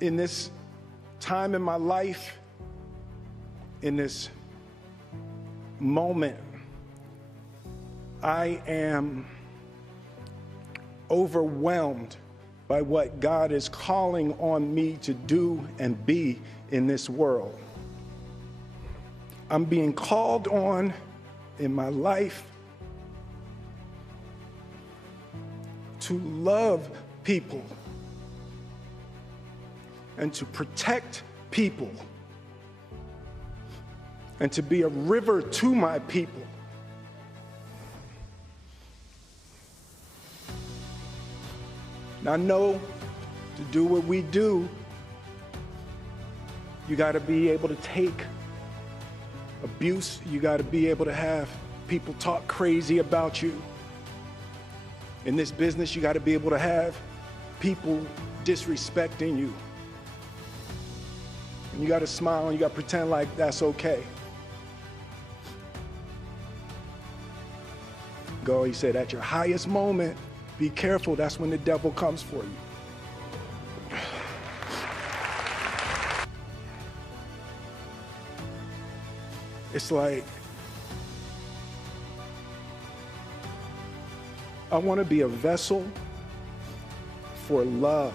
in this time in my life, in this moment, I am overwhelmed by what God is calling on me to do and be in this world. I'm being called on in my life to love people and to protect people and to be a river to my people. And I know to do what we do, you got to be able to take abuse. You got to be able to have people talk crazy about you. In this business, you got to be able to have people disrespecting you. And you got to smile and you got to pretend like that's okay. Go, he said, at your highest moment, be careful, that's when the devil comes for you. It's like, I want to be a vessel for love.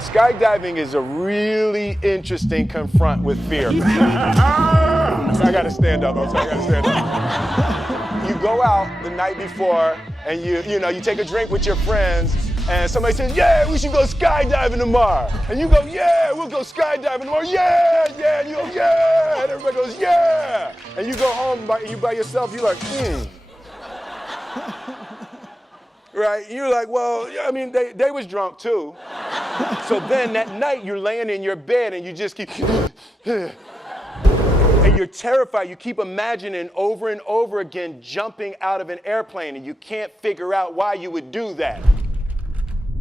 Skydiving is a really interesting confront with fear. I gotta stand up, I gotta stand up. You go out the night before and you take a drink with your friends and somebody says, yeah, we should go skydiving tomorrow. And you go, yeah, we'll go skydiving tomorrow, yeah, yeah, and you go, yeah, and everybody goes, yeah. And you go home by yourself, you're like, Right? And you're like, well, I mean, they was drunk too. So then that night you're laying in your bed and you just keep, and you're terrified. You keep imagining over and over again jumping out of an airplane and you can't figure out why you would do that.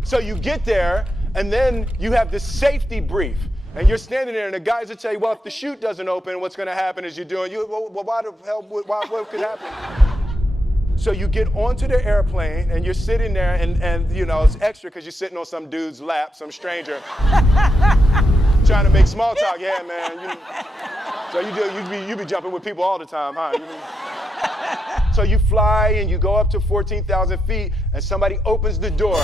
So you get there and then you have this safety brief and you're standing there and the guys will tell you, well, if the chute doesn't open, what's going to happen is what could happen? So you get onto the airplane and you're sitting there and it's extra because you're sitting on some dude's lap, some stranger, trying to make small talk. Yeah, man. So you be jumping with people all the time, huh? So you fly and you go up to 14,000 feet and somebody opens the door.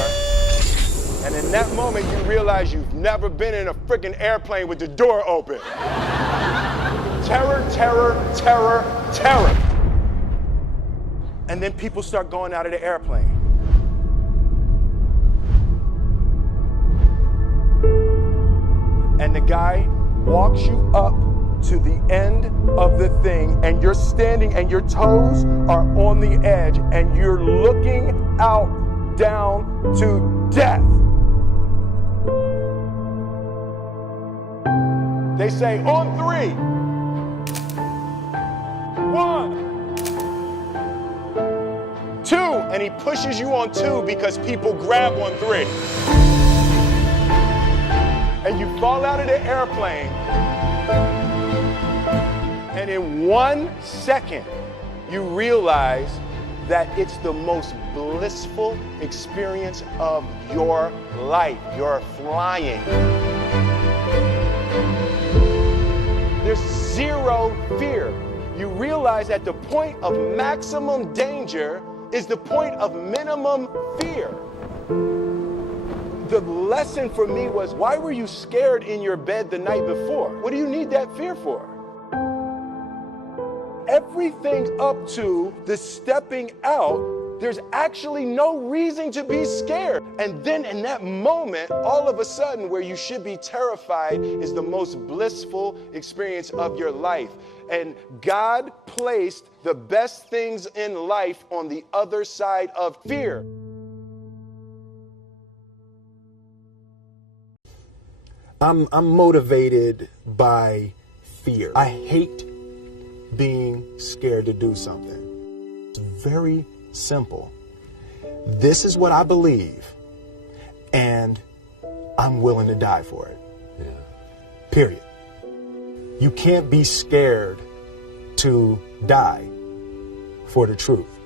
And in that moment, you realize you've never been in a freaking airplane with the door open. Terror, terror, terror, terror. And then people start going out of the airplane. And the guy walks you up to the end of the thing, and you're standing and your toes are on the edge, and you're looking out down to death. They say, on 3. 1. 2, and he pushes you on 2 because people grab on 3. And you fall out of the airplane, and in 1 second, you realize that it's the most blissful experience of your life. You're flying. There's zero fear. You realize at the point of maximum danger is the point of minimum fear. The lesson for me was, why were you scared in your bed the night before? What do you need that fear for? Everything up to the stepping out, there's actually no reason to be scared. And then in that moment, all of a sudden, where you should be terrified is the most blissful experience of your life. And God placed the best things in life on the other side of fear. I'm motivated by fear. I hate being scared to do something. It's very simple. This is what I believe, and I'm willing to die for it. Yeah. Period. You can't be scared to die for the truth.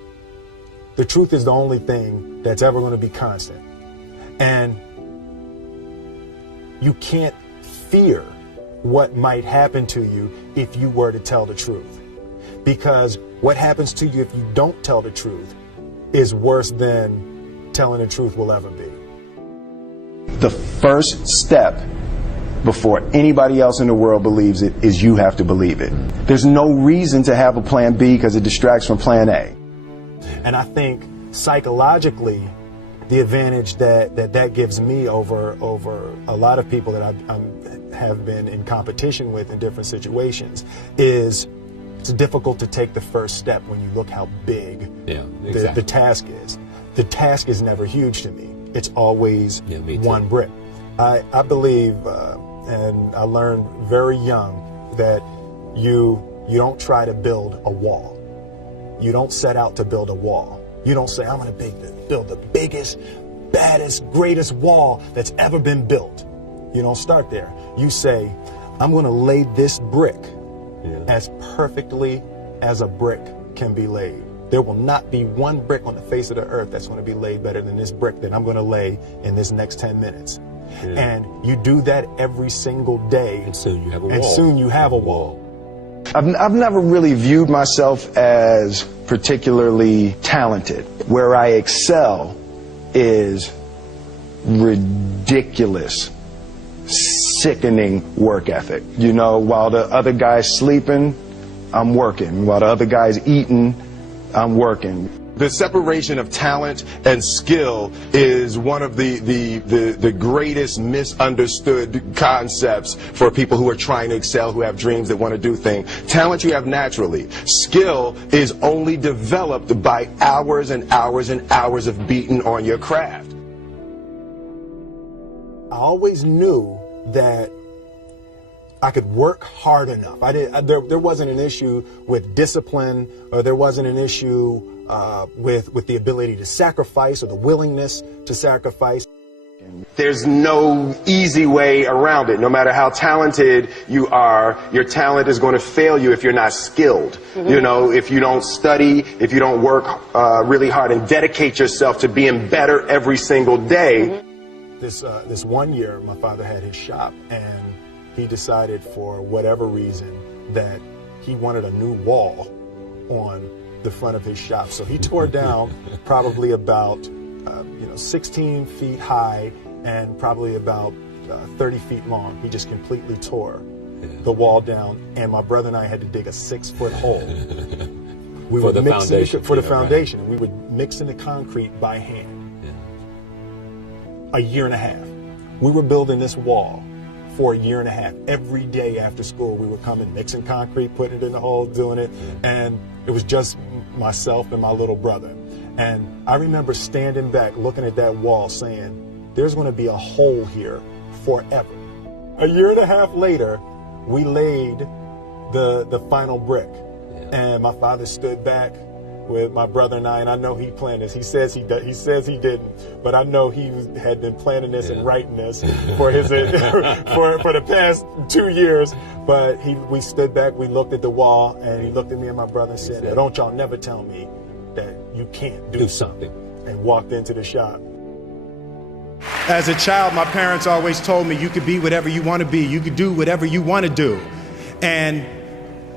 The truth is the only thing that's ever going to be constant. And you can't fear what might happen to you if you were to tell the truth. Because what happens to you if you don't tell the truth is worse than telling the truth will ever be. The first step before anybody else in the world believes it is you have to believe it. There's no reason to have a plan B because it distracts from plan A. And I think psychologically, the advantage that gives me over a lot of people that I have been in competition with in different situations is it's difficult to take the first step when you look how big the task is. The task is never huge to me. It's always one brick. I believe, and I learned very young, that you don't try to build a wall. You don't set out to build a wall. You don't say, I'm going to build the biggest, baddest, greatest wall that's ever been built. You don't start there. You say, I'm going to lay this brick as perfectly as a brick can be laid. There will not be one brick on the face of the earth that's going to be laid better than this brick that I'm going to lay in this next 10 minutes. And you do that every single day. And soon you have a wall. And soon you have a wall. I've never really viewed myself as particularly talented. Where I excel is ridiculous, sickening work ethic. You know, while the other guy's sleeping, I'm working. While the other guy's eating, I'm working. The separation of talent and skill is one of the greatest misunderstood concepts for people who are trying to excel, who have dreams that want to do things. Talent you have naturally. Skill is only developed by hours and hours and hours of beating on your craft. I always knew that I could work hard enough. There wasn't an issue with discipline, or there wasn't an issue with the ability to sacrifice or the willingness to sacrifice. There's no easy way around it. No matter how talented you are, your talent is going to fail you if you're not skilled. You know, if you don't study, if you don't work really hard and dedicate yourself to being better every single day. This one year, my father had his shop, and he decided for whatever reason that he wanted a new wall on the front of his shop. So he tore down probably about 16 feet high and probably about 30 feet long. He just completely tore the wall down, and my brother and I had to dig a 6-foot hole. We for the foundation. For the foundation. Right. We would mix in the concrete by hand. A year and a half. We were building this wall for a year and a half. Every day after school, we would come and mixing concrete, putting it in the hole, doing it. And it was just myself and my little brother. And I remember standing back, looking at that wall, saying, there's going to be a hole here forever. A year and a half later, we laid the final brick. And my father stood back with my brother and I know he planned this. He says he didn't, but I know he had been planning this and writing this for his for the past 2 years. But we stood back, we looked at the wall, and he looked at me and my brother and said, "Don't y'all never tell me that you can't do something," and walked into the shop. As a child, my parents always told me you could be whatever you want to be. You could do whatever you want to do. And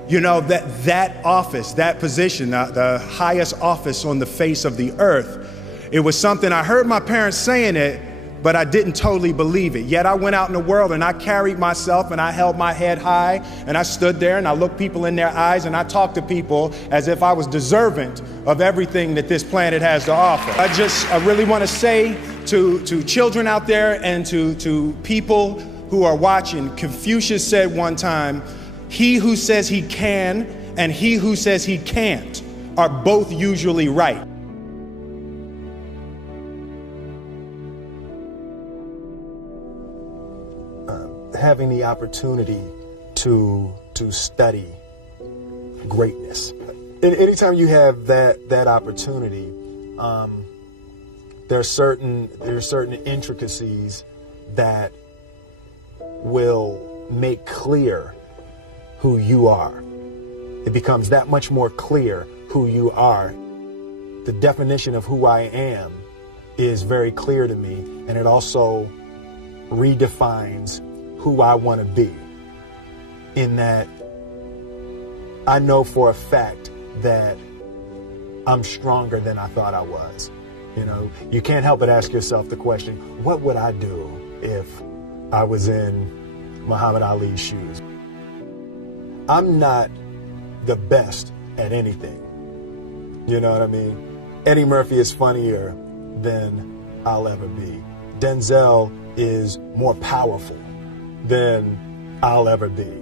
you know, that office, that position, the highest office on the face of the earth, it was something I heard my parents saying it, but I didn't totally believe it. Yet I went out in the world and I carried myself and I held my head high and I stood there and I looked people in their eyes and I talked to people as if I was deserving of everything that this planet has to offer. I really want to say to children out there and to people who are watching, Confucius said one time, he who says he can and he who says he can't are both usually right. Having the opportunity to study greatness. Anytime you have that opportunity, there are certain intricacies that will make clear who you are. It becomes that much more clear who you are. The definition of who I am is very clear to me, and it also redefines who I want to be. In that I know for a fact that I'm stronger than I thought I was. You know, you can't help but ask yourself the question, what would I do if I was in Muhammad Ali's shoes? I'm not the best at anything. You know what I mean? Eddie Murphy is funnier than I'll ever be. Denzel is more powerful than I'll ever be.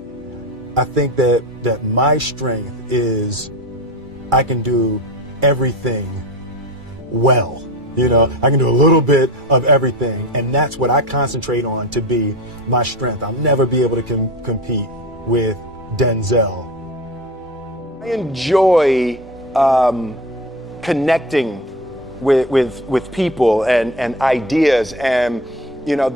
I think that my strength is I can do everything well. You know, I can do a little bit of everything, and that's what I concentrate on to be my strength. I'll never be able to compete with Denzel. I enjoy connecting with people and ideas, and you know,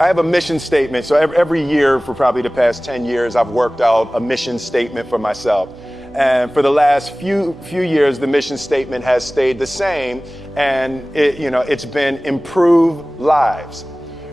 I have a mission statement. So every year for probably the past 10 years, I've worked out a mission statement for myself. And for the last few years, the mission statement has stayed the same, and it's been improve lives,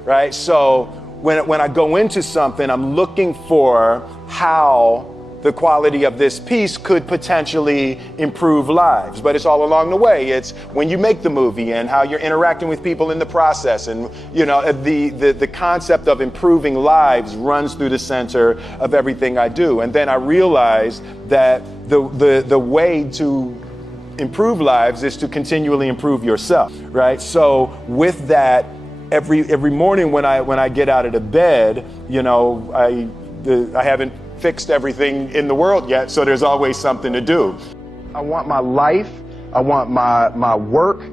right? So when I go into something, I'm looking for how the quality of this piece could potentially improve lives. But it's all along the way. It's when you make the movie and how you're interacting with people in the process. And the concept of improving lives runs through the center of everything I do. And then I realized that the way to improve lives is to continually improve yourself, right? So with that, every morning when I get out of the bed, I haven't fixed everything in the world yet, so there's always something to do. I want my life, I want my work,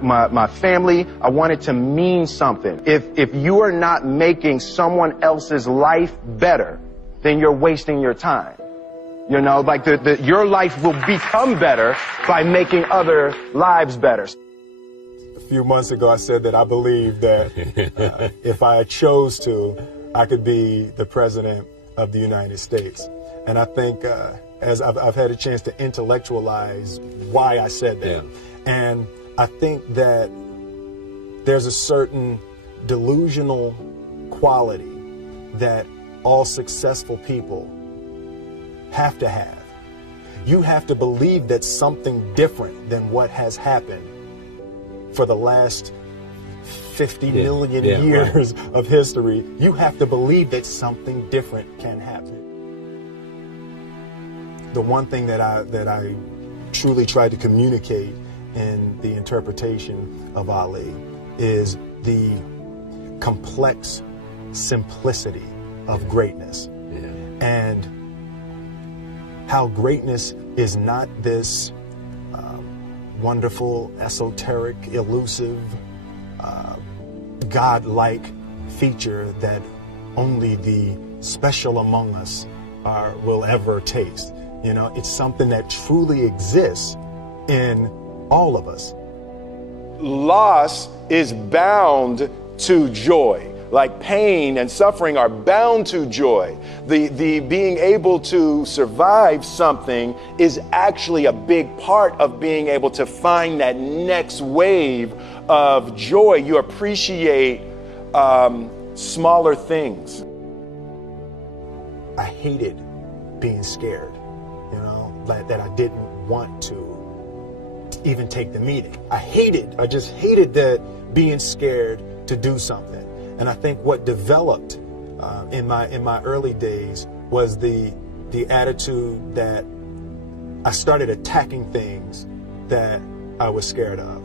my family, I want it to mean something. If you are not making someone else's life better, then you're wasting your time. You know, like your life will become better by making other lives better. A few months ago, I said that I believe that if I chose to, I could be the president of the United States. And I think as I've had a chance to intellectualize why I said that. Yeah. And I think that there's a certain delusional quality that all successful people have to have. You have to believe that something different than what has happened for the last 50 million years of history. You have to believe that something different can happen. The one thing that I truly tried to communicate in the interpretation of Ali is the complex simplicity of greatness. And how greatness is not this wonderful, esoteric, elusive, God-like feature that only the special among us will ever taste. You know, it's something that truly exists in all of us. Loss is bound to joy. Like pain and suffering are bound to joy. The being able to survive something is actually a big part of being able to find that next wave of joy. You appreciate smaller things. I hated being scared, that I didn't want to even take the meeting. I just hated that being scared to do something. And I think what developed in my early days was the attitude that I started attacking things that I was scared of.